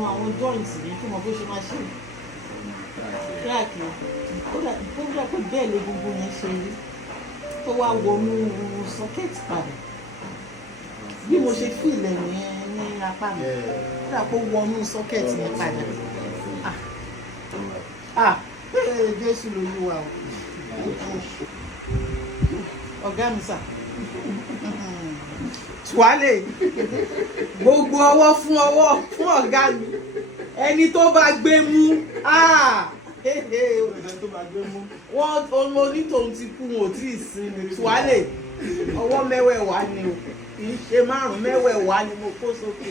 wọnú àwọn joints yìí tó mọ bó ṣe máa ṣe kíláàkì ó dà pé bẹ́ẹ̀ lé gbogbo yẹn ṣe rí tó wá wọnú socket padà bí mo ṣe fi ilẹ̀ yẹn ní apá mi ó dà pé ó wọnú socket yẹn padà Jésù lolúwa o ọ̀gá mi sà tuwálé gbogbo ọwọ́ fún ọ̀gá mi ẹni tó bá gbé mú wọ́n onítòun ti kú wọn ò tí ì sinmi tuwálé ọwọ́ mẹ́wẹ̀ẹ̀wá ni o kì í ṣe 5 mẹ́wẹ̀ẹ̀wá ni mo kó sókè.